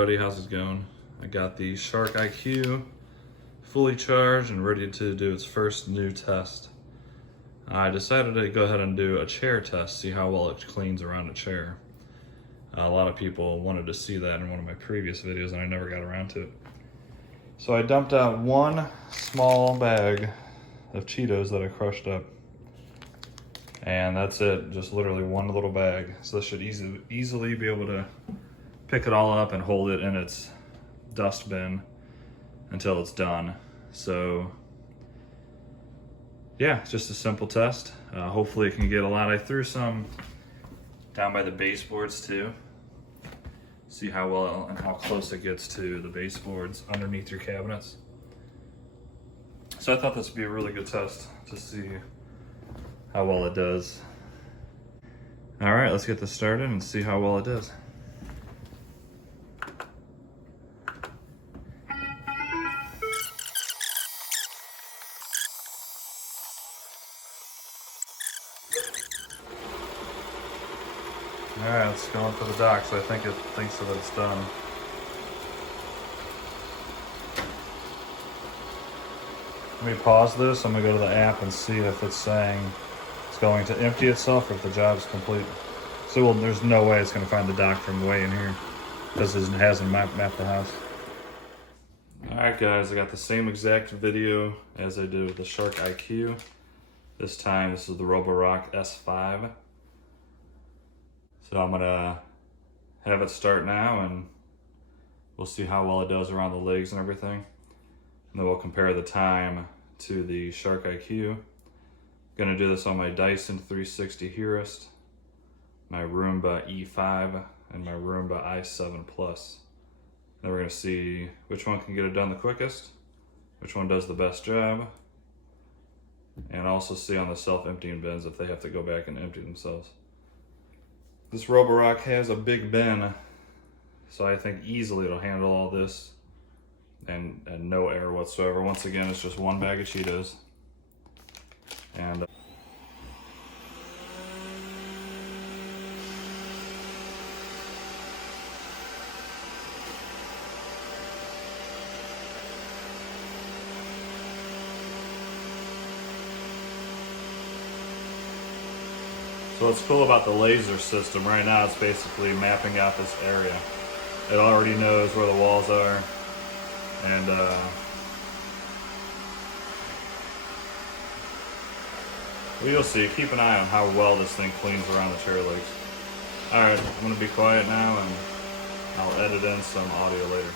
everybody, how's it going? I got the Shark IQ fully charged and ready to do its first new test. I decided to go ahead and do a chair test, see how well it cleans around a chair. A lot of people wanted to see that in one of my previous videos and I never got around to it. So I dumped out one small bag of Cheetos that I crushed up. And that's it, just literally one little bag. So this should easily be able to pick it all up and hold it in its dust bin until it's done. So yeah, it's just a simple test. Hopefully it can get a lot. I threw some down by the baseboards too. See how well and how close it gets to the baseboards underneath your cabinets. So I thought this would be a really good test to see how well it does. All right, let's get this started and see how well it does. All right, let's go in for the dock. So I think it thinks that it's done. Let me pause this. I'm gonna go to the app and see if it's saying it's going to empty itself or if the job's complete. So there's no way it's gonna find the dock from way in here because it hasn't mapped the house. All right, guys, I got the same exact video as I did with the Shark IQ. This time, this is the Roborock S5. So I'm gonna have it start now and we'll see how well it does around the legs and everything. And then we'll compare the time to the Shark IQ. Gonna do this on my Dyson 360 Heurist, my Roomba E5, and my Roomba i7 Plus. Then we're gonna see which one can get it done the quickest, which one does the best job, and also see on the self-emptying bins if they have to go back and empty themselves. This Roborock has a big bin, so I think easily it'll handle all this and no air whatsoever. Once again, it's just one bag of Cheetos. And so what's cool about the laser system right now, it's basically mapping out this area. It already knows where the walls are, and well, you'll see. Keep an eye on how well this thing cleans around the chair legs. All right, I'm gonna be quiet now, and I'll edit in some audio later.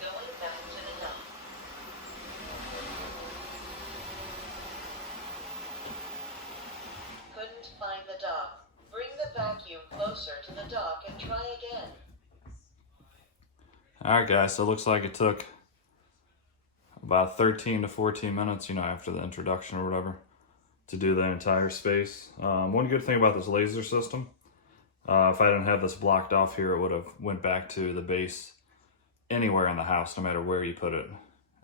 Going back to the dock. Couldn't find the dock. Bring the vacuum closer to the dock and try again. All right, guys, so it looks like it took about 13 to 14 minutes, after the introduction or whatever, to do the entire space. One good thing about this laser system, if I didn't have this blocked off here, it would have went back to the base anywhere in the house, no matter where you put it.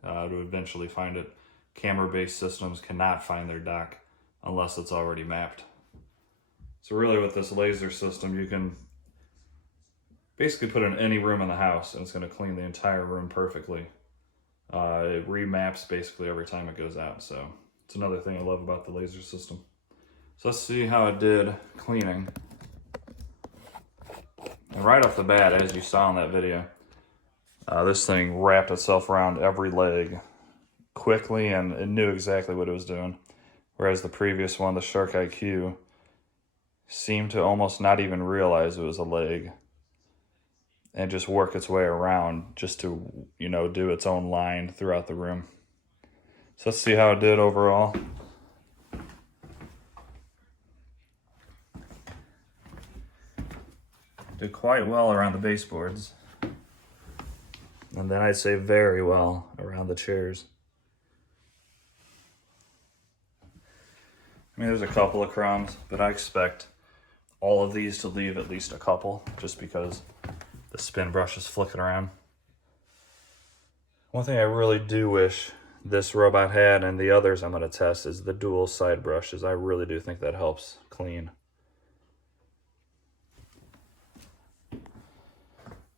It would eventually find it. Camera-based systems cannot find their dock unless it's already mapped. So really with this laser system, you can basically put it in any room in the house and it's gonna clean the entire room perfectly. It remaps basically every time it goes out. So it's another thing I love about the laser system. So let's see how it did cleaning. And right off the bat, as you saw in that video, this thing wrapped itself around every leg quickly and it knew exactly what it was doing. Whereas the previous one, the Shark IQ, seemed to almost not even realize it was a leg and just work its way around just to, you know, do its own line throughout the room. So let's see how it did overall. Did quite well around the baseboards. And then I'd say very well around the chairs. I mean, there's a couple of crumbs, but I expect all of these to leave at least a couple, just because the spin brush is flicking around. One thing I really do wish this robot had, and the others I'm going to test, is the dual side brushes. I really do think that helps clean.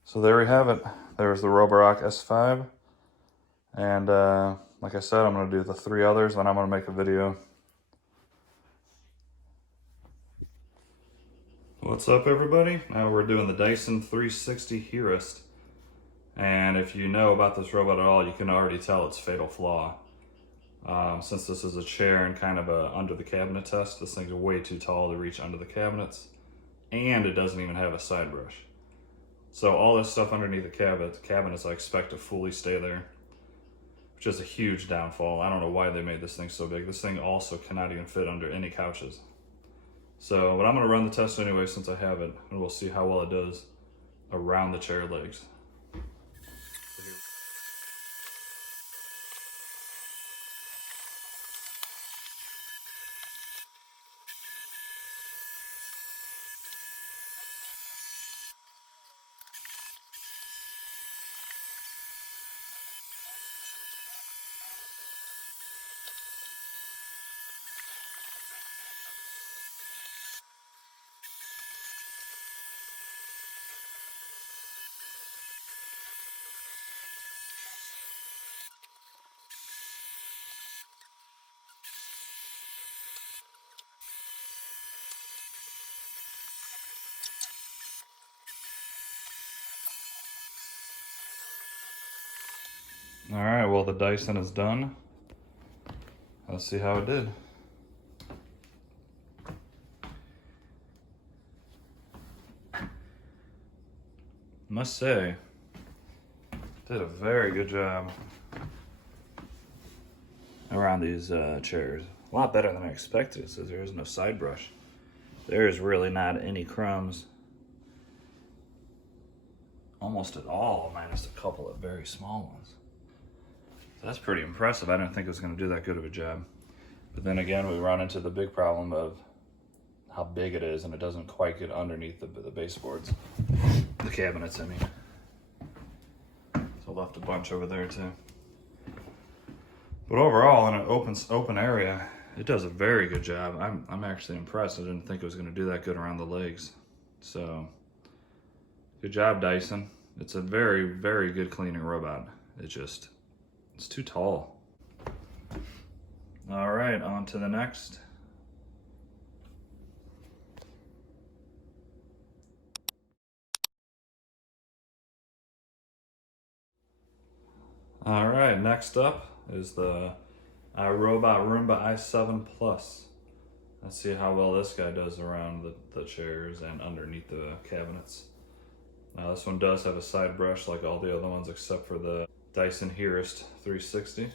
So there we have it. There's the Roborock S5. And like I said, I'm going to do the 3 others, then I'm going to make a video. What's up, everybody? Now we're doing the Dyson 360 Heurist. And if you know about this robot at all, you can already tell its fatal flaw. Since this is a chair and kind of a under the cabinet test, this thing's way too tall to reach under the cabinets. And it doesn't even have a side brush. So all this stuff underneath the cabinets, I expect to fully stay there, which is a huge downfall. I don't know why they made this thing so big. This thing also cannot even fit under any couches. So, but I'm gonna run the test anyway since I have it, and we'll see how well it does around the chair legs. All right, well, the Dyson is done. Let's see how it did. Must say, did a very good job around these chairs. A lot better than I expected, since there is no side brush. There is really not any crumbs, almost at all, minus a couple of very small ones. So that's pretty impressive. I didn't think it was going to do that good of a job. But then again, we run into the big problem of how big it is, and it doesn't quite get underneath the baseboards. The cabinets, I mean. So left a bunch over there too. But overall, in an open area, it does a very good job. I'm actually impressed. I didn't think it was going to do that good around the legs. So, good job, Dyson. It's a very, very good cleaning robot. It's too tall. All right, on to the next. All right, next up is the iRobot Roomba i7 Plus. Let's see how well this guy does around the chairs and underneath the cabinets. Now this one does have a side brush like all the other ones except for the Dyson Heurist 360.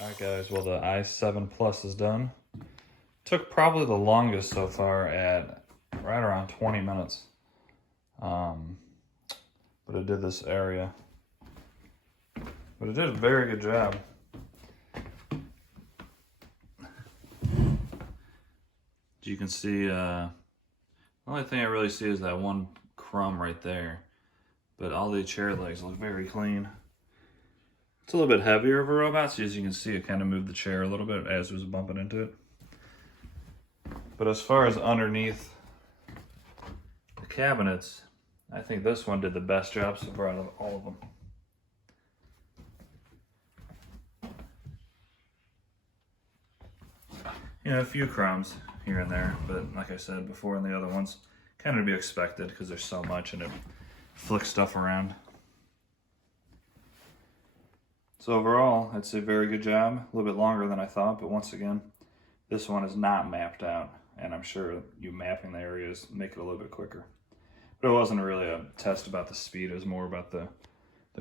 Alright guys, well the i7 Plus is done. Took probably the longest so far at right around 20 minutes. But it did this area. But it did a very good job. You can see, the only thing I really see is that one crumb right there. But all the chair legs look very clean. It's a little bit heavier of a robot, so as you can see, it kind of moved the chair a little bit as it was bumping into it. But as far as underneath the cabinets, I think this one did the best job so far out of all of them. You know, a few crumbs here and there, but like I said before in the other ones, kind of to be expected because there's so much and it flicks stuff around. So overall, I'd say very good job. A little bit longer than I thought, but once again, this one is not mapped out, and I'm sure you mapping the areas make it a little bit quicker. But it wasn't really a test about the speed, it was more about the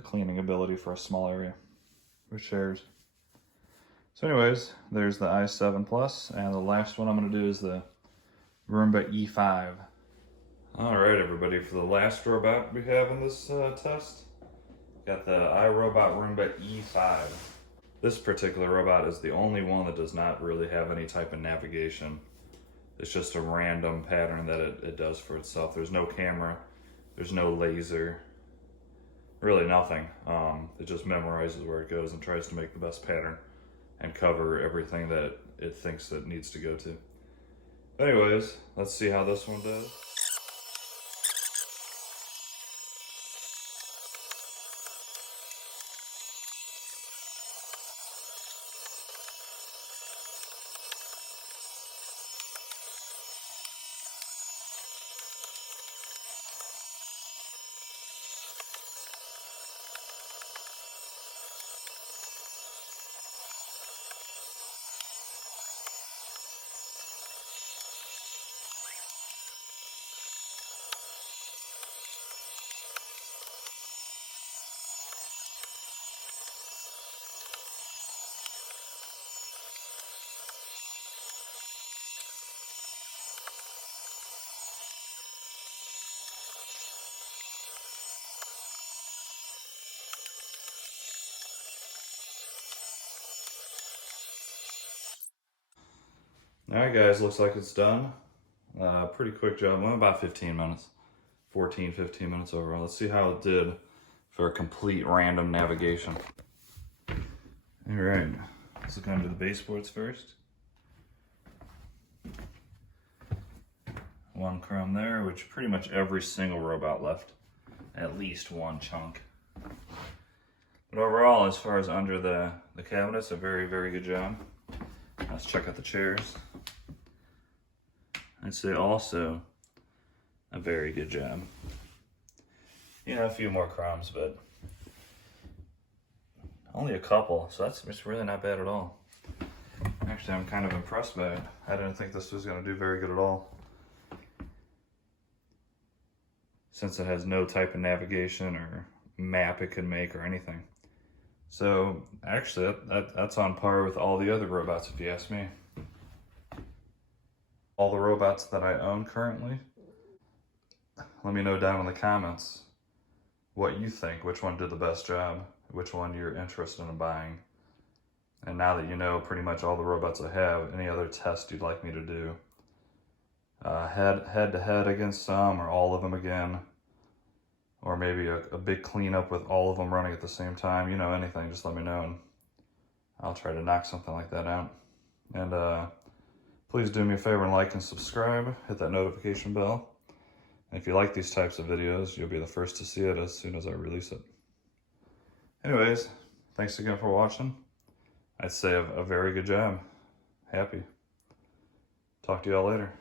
cleaning ability for a small area with chairs. So anyways, there's the i7 Plus, and the last one I'm going to do is the Roomba E5. Alright everybody, for the last robot we have in this test, got the iRobot Roomba E5. This particular robot is the only one that does not really have any type of navigation. It's just a random pattern that it does for itself. There's no camera, there's no laser, really nothing. It just memorizes where it goes and tries to make the best pattern and cover everything that it thinks it needs to go to. Anyways, let's see how this one does. Alright guys, looks like it's done. Pretty quick job, went about 15 minutes. 15 minutes overall. Let's see how it did for a complete random navigation. Alright, let's look under the baseboards first. One crumb there, which pretty much every single robot left at least one chunk. But overall, as far as under the cabinets, a very, very good job. Let's check out the chairs. I'd say also a very good job. You know, a few more crumbs, but only a couple, so it's really not bad at all. Actually, I'm kind of impressed by it. I didn't think this was going to do very good at all, since it has no type of navigation or map it can make or anything. So actually, that's on par with all the other robots, if you ask me. All the robots that I own currently, let me know down in the comments what you think, which one did the best job, which one you're interested in buying. And now that you know pretty much all the robots I have, any other test you'd like me to do? Head to head against some, or all of them again. Or maybe a big cleanup with all of them running at the same time. You know, anything, just let me know and I'll try to knock something like that out. And please do me a favor and like and subscribe, hit that notification bell. And if you like these types of videos, you'll be the first to see it as soon as I release it. Anyways, thanks again for watching. I'd say a very good job. Happy. Talk to y'all later.